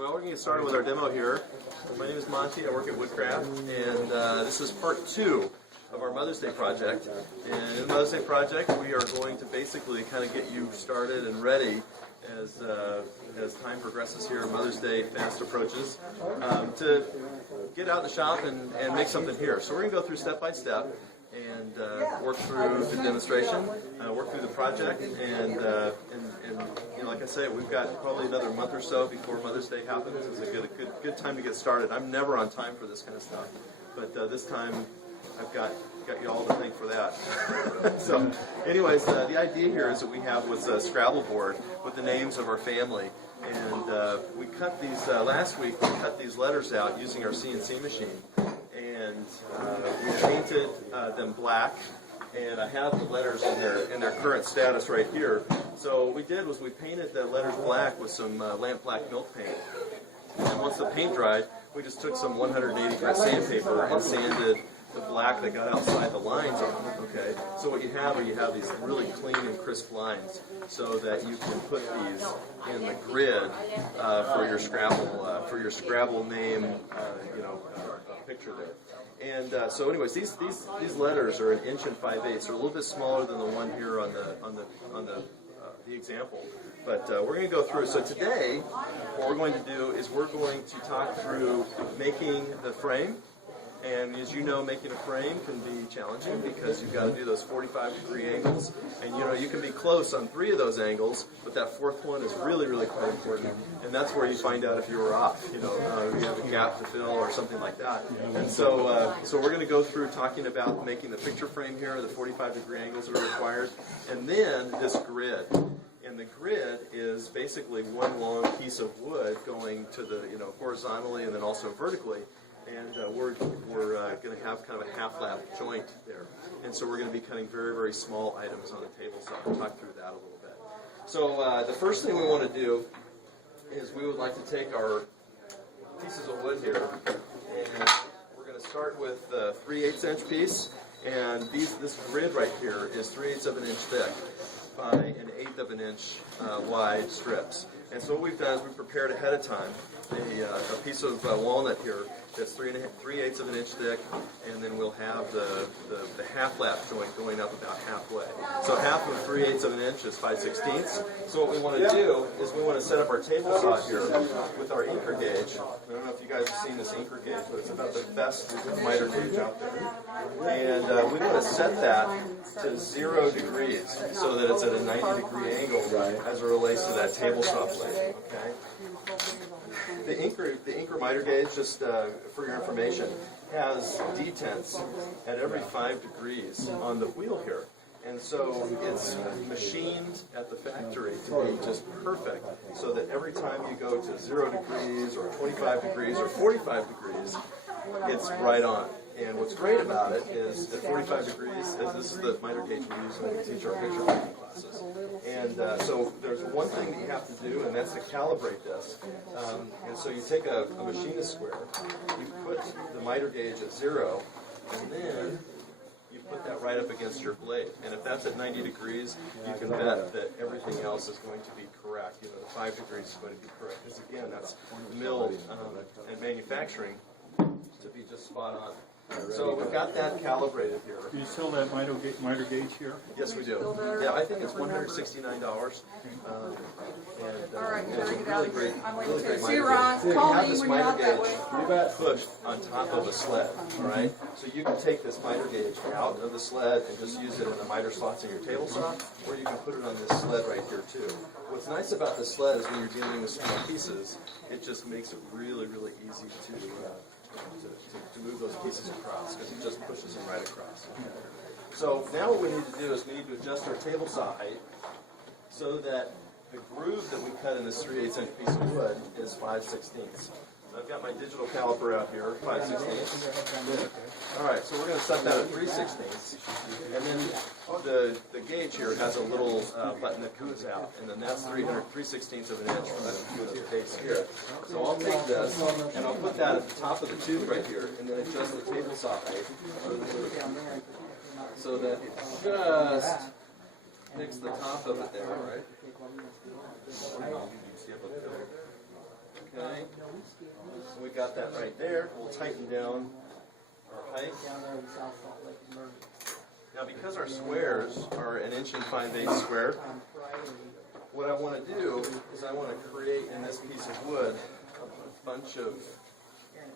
Well, we're going to get started with our demo here. My name is Monty. I work at Woodcraft, and this is part 2 of our Mother's Day project. And in the Mother's Day project, we are going to basically kind of get you started and ready as time progresses here, Mother's Day fast approaches, to get out in the shop and make something here. So we're going to go through step by step and work through the demonstration, work through the project, and you know, like I say, we've got probably another month or so before Mother's Day happens. It's a good time to get started. I'm never on time for this kind of stuff, but this time I've got you all to thank for that. So, anyways, the idea here is that we have was a Scrabble board with the names of our family, and we cut these last week. We cut these letters out using our CNC machine. And we painted them black, and I have the letters in their current status right here. So what we did was we painted the letters black with some lamp black milk paint. And once the paint dried, we just took some 180 grit sandpaper and sanded the black that got outside the lines off. Okay, so what you have are these really clean and crisp lines, so that you can put these in the grid for your Scrabble name, picture there. And so, anyways, these letters are 1 inch and 5/8. They're a little bit smaller than the one here on the example. But we're going to go through. So today, what we're going to do is we're going to talk through making the frame. And as you know, making a frame can be challenging because you've got to do those 45-degree angles. And you know, you can be close on 3 of those angles, but that 4th one is really, really quite important. And that's where you find out if you were off. You know, you have a gap to fill or something like that. And so, so we're going to go through talking about making the picture frame here, the 45-degree angles that are required, and then this grid. And the grid is basically one long piece of wood going to the, horizontally and then also vertically. And we're going to have kind of a half-lap joint there. And so we're going to be cutting very, very small items on the table, so I'll talk through that a little bit. So the first thing we want to do is we would like to take our pieces of wood here, and we're going to start with the 3/8 inch piece. And this grid right here is 3/8 of an inch thick by 1/8 of an inch wide strips. And so what we've done is we've prepared ahead of time a piece of walnut here that's 3/8 of an inch thick, and then we'll have the half-lap joint going up about halfway. So half of 3/8 of an inch is 5/16. So what we want to do is we want to set up our table saw here with our inker gauge. I don't know if you guys have seen this inker gauge, but it's about the best miter gauge out there. And we want to set that to 0 degrees so that it's at a 90-degree angle as it relates to that table saw blade. Okay. The inker miter gauge, just for your information, has detents at every 5 degrees on the wheel here. And so it's machined at the factory to be just perfect, so that every time you go to 0 degrees or 25 degrees or 45 degrees, it's right on. And what's great about it is at 45 degrees, this is the miter gauge we use when we teach our picture making classes. And so there's one thing that you have to do, and that's to calibrate this. And so you take a machinist square, you put the miter gauge at 0, and then you put that right up against your blade. And if that's at 90 degrees, you can bet that everything else is going to be correct. The 5 degrees is going to be correct. Because again, that's milled and manufacturing to be just spot on. So we've got that calibrated here. Do you still have miter gauge here? Yes, we do. Yeah, I think it's $169. It's a really great miter gauge. You have this miter gauge pushed on top of a sled, all right? So you can take this miter gauge out of the sled and just use it in the miter slots in your table saw, or you can put it on this sled right here too. What's nice about this sled is when you're dealing with small pieces, it just makes it really, really easy to move those pieces across, because it just pushes them right across. So now what we need to do is we need to adjust our table saw height so that the groove that we cut in this 3/8 inch piece of wood is 5/16. I've got my digital caliper out here, 5/16. All right, so we're going to set that at 3/16. And then the gauge here has a little button that comes out, and then that's 3/16 of an inch for the base here. So I'll take this, and I'll put that at the top of the tube right here, and then adjust the table saw height so that it just picks the top of it there, right? Okay, so we got that right there. We'll tighten down our height. Now because our squares are an 1.5" square, what I want to do is I want to create in this piece of wood a bunch of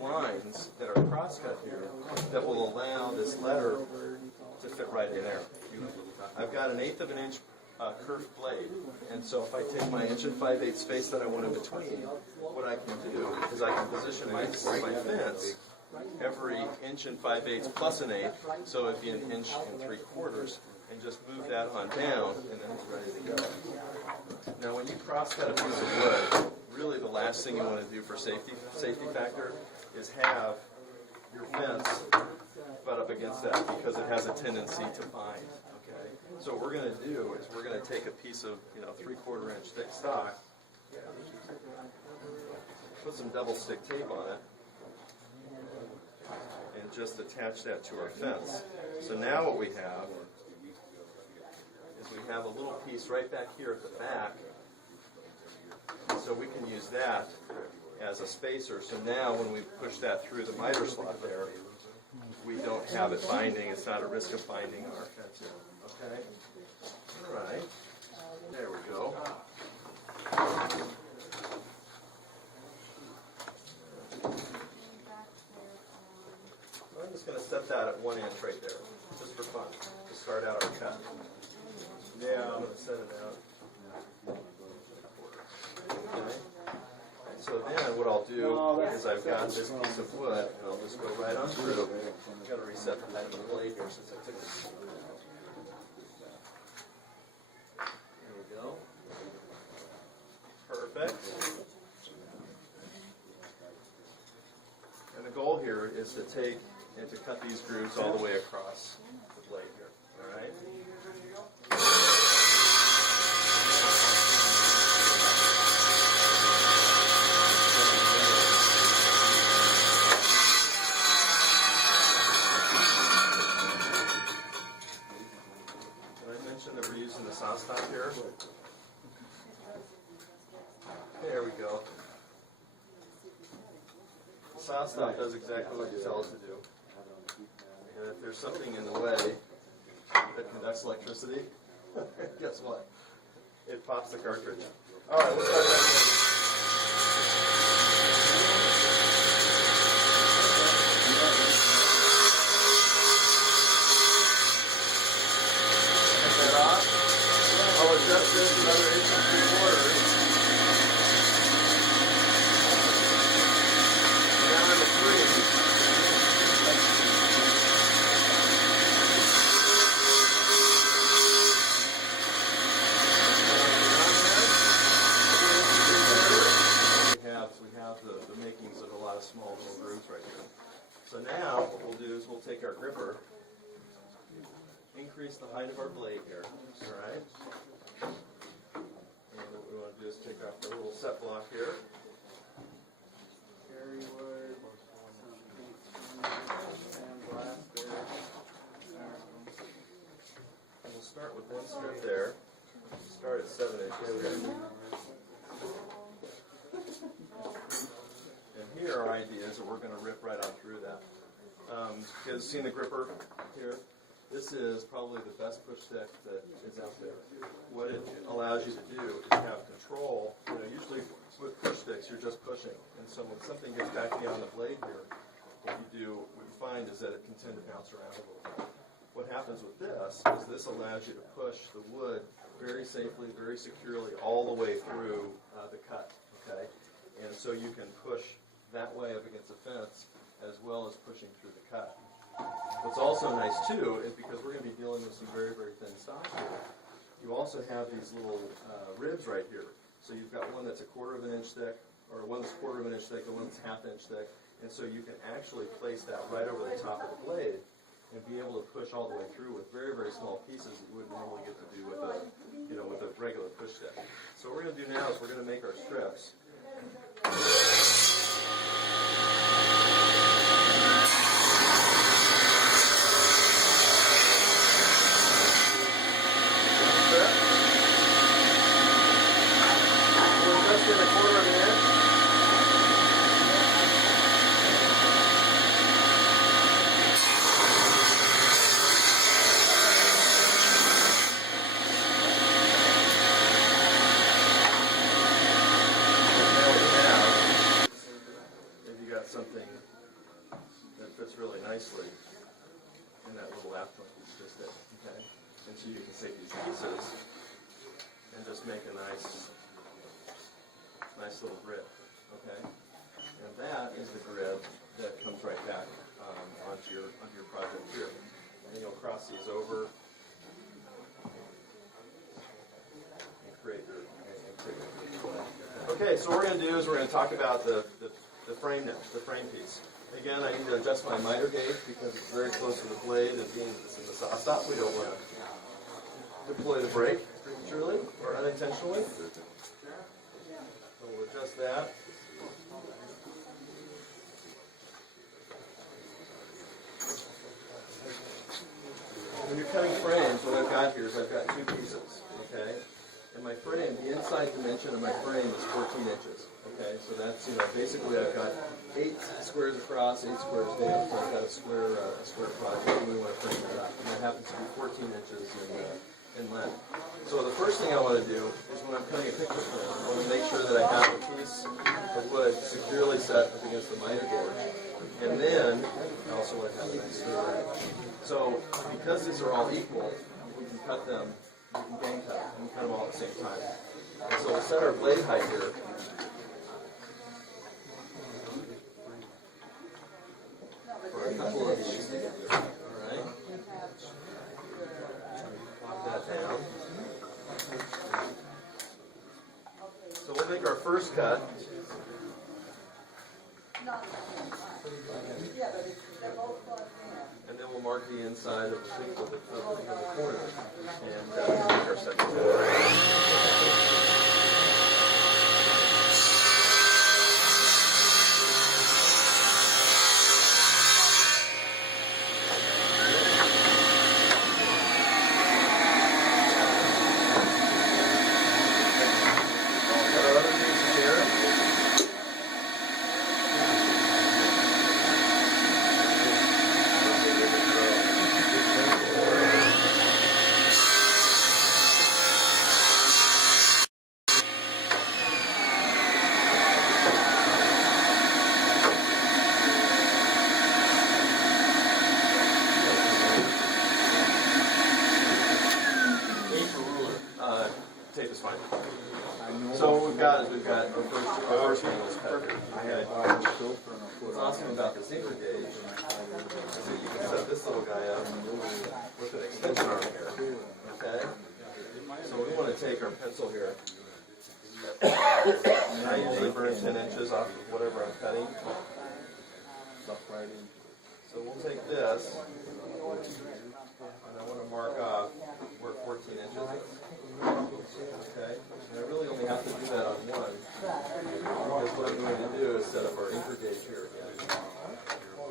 lines that are cross-cut here that will allow this letter to fit right in there. I've got an 1/8 of an inch curved blade, and so if I take my 1 5/8 space that I want in between, what I can do is I can position my fence every 1 5/8 plus an 1/8, so it'd be 1 3/4, and just move that on down, and then it's ready to go. Now when you cross-cut a piece of wood, really the last thing you want to do for safety factor is have your fence butt up against that, because it has a tendency to bind. Okay, so what we're going to do is we're going to take a piece of 3/4 inch thick stock, put some double stick tape on it, and just attach that to our fence. So now what we have is we have a little piece right back here at the back, so we can use that as a spacer. So now when we push that through the miter slot there, we don't have it binding. It's not a risk of binding our fence here. Okay? All right. There we go. I'm just going to set that at 1 inch right there, just for fun, to start out our cut. Now I'm going to set it out. Okay. So then what I'll do is I've got this piece of wood, and I'll just go right on through. I've got to reset the height of the blade here since I took this. There we go. Perfect. And the goal here is to take and to cut these grooves all the way across the blade here. All right? Stop here. There we go. The saw stop does exactly what you tell it to do. And if there's something in the way that conducts electricity, guess what? It pops the cartridge. All right, let's start that. Adjust this another 1 3/4. Down to 3. We have the makings of a lot of small little grooves right here. So now what we'll do is we'll take our gripper, increase the height of our blade here. All right. And what we want to do is take off the little set block here. And we'll start with one strip there. Start at 7 inches. And here our idea is that we're going to rip right on through that. Because seeing the gripper here? This is probably the best push stick that is out there. What it allows you to do is have control. Usually with push sticks, you're just pushing. And so when something gets back beyond the blade here, what you find is that it can tend to bounce around a little bit. What happens with this is this allows you to push the wood very safely, very securely, all the way through the cut. Okay? And so you can push that way up against the fence as well as pushing through the cut. What's also nice too is because we're going to be dealing with some very, very thin stock here, you also have these little ribs right here. So you've got one that's 1/4 inch thick, or one that's 1/4 inch thick, and one that's 1/2 inch thick. And so you can actually place that right over the top of the blade and be able to push all the way through with very, very small pieces that you wouldn't normally get to do with a regular push stick. So what we're going to do now is we're going to make our strips. In 1/4 inch. little grid, okay? And that is the grid that comes right back onto your project here. And then you'll cross these over and create your Okay, so what we're going to do is we're going to talk about the frame now, the frame piece. Again, I need to adjust my miter gauge because it's very close to the blade, and being this is a saw stop, we don't want to deploy the brake prematurely or unintentionally. So we'll adjust that. When you're cutting frames, what I've got here is I've got two pieces, okay? And my frame, the inside dimension of my frame is 14 inches, okay? So that's, basically I've got 8 squares across, 8 squares down, so I've got a square project, and we want to frame that up. And that happens to be 14 inches in length. So the first thing I want to do is when I'm cutting a picture frame, I want to make sure that I have a piece of wood securely set up against the miter gauge. And then, I also want to have a nice screw. So, because these are all equal, we can cut them, we can gang cut them, we can cut them all at the same time. And so we'll set our blade height here. For a couple of these. Alright. Lock that down. So we'll make our first cut. And then we'll mark the inside of the corner and make our second cut. Tape is fine. So what we've got is our first angle is cut. Okay. What's awesome about this anchor gauge is that you can set this little guy up with an extension arm here. Okay? So we want to take our pencil here. I usually burn 10 inches off of whatever I'm cutting. So we'll take this, and I want to mark off where 14 inches is. Okay, and I really only have to do that on one, because what I'm going to do is set up our anchor gauge here again,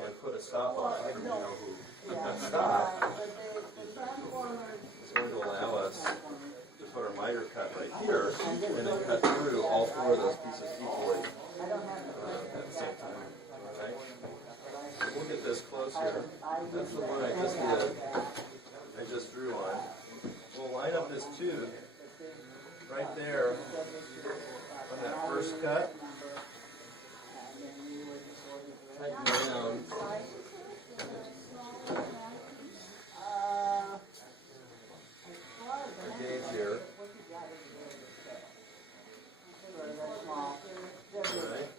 and put a stop on it. That stop is going to allow us to put our miter cut right here, and then cut through all 4 of those pieces equally at the same time. Okay, so we'll get this close here. That's the one I just did. I just drew on. We'll line up this tube right there on that first cut. Tighten down. Our gauge here. Alright.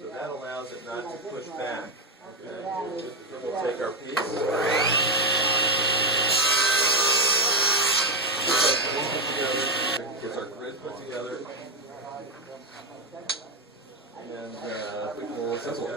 So that allows it not to push back. Okay. We'll take our piece. Gets our grid put together, and we can simple.